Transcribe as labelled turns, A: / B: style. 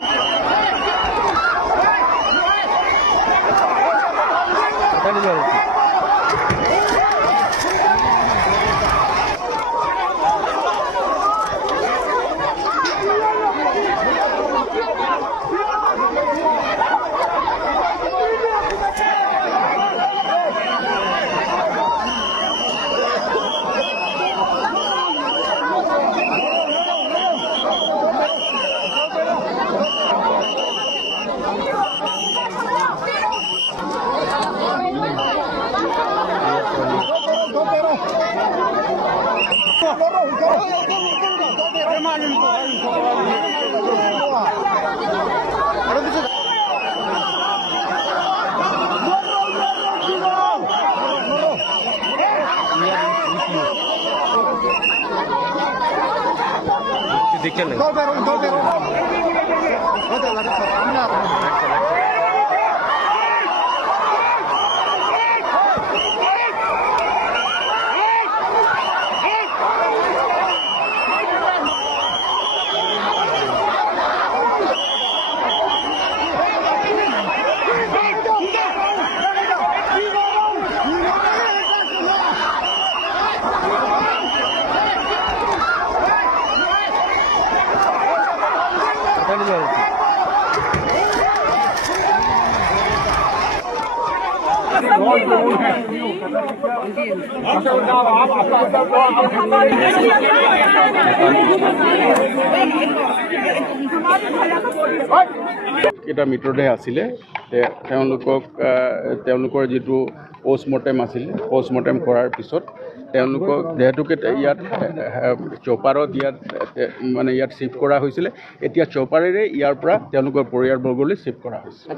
A: 誰だろう দেখছেন
B: কেইটা মৃতদেহ আছিলে তেওঁলোকক তেওঁলোকৰ যিটো পষ্টমৰ্টেম আছিলে পষ্টমৰ্টেম কৰাৰ পিছত তেওঁলোকক যিহেতুকে ইয়াত চৌপাৰত ইয়াত মানে ইয়াত শ্বিফ্ট কৰা হৈছিলে এতিয়া চৌপাৰেৰে ইয়াৰ পৰা তেওঁলোকৰ পৰিয়ালবৰ্গলৈ শ্বিফ্ট কৰা হৈছে।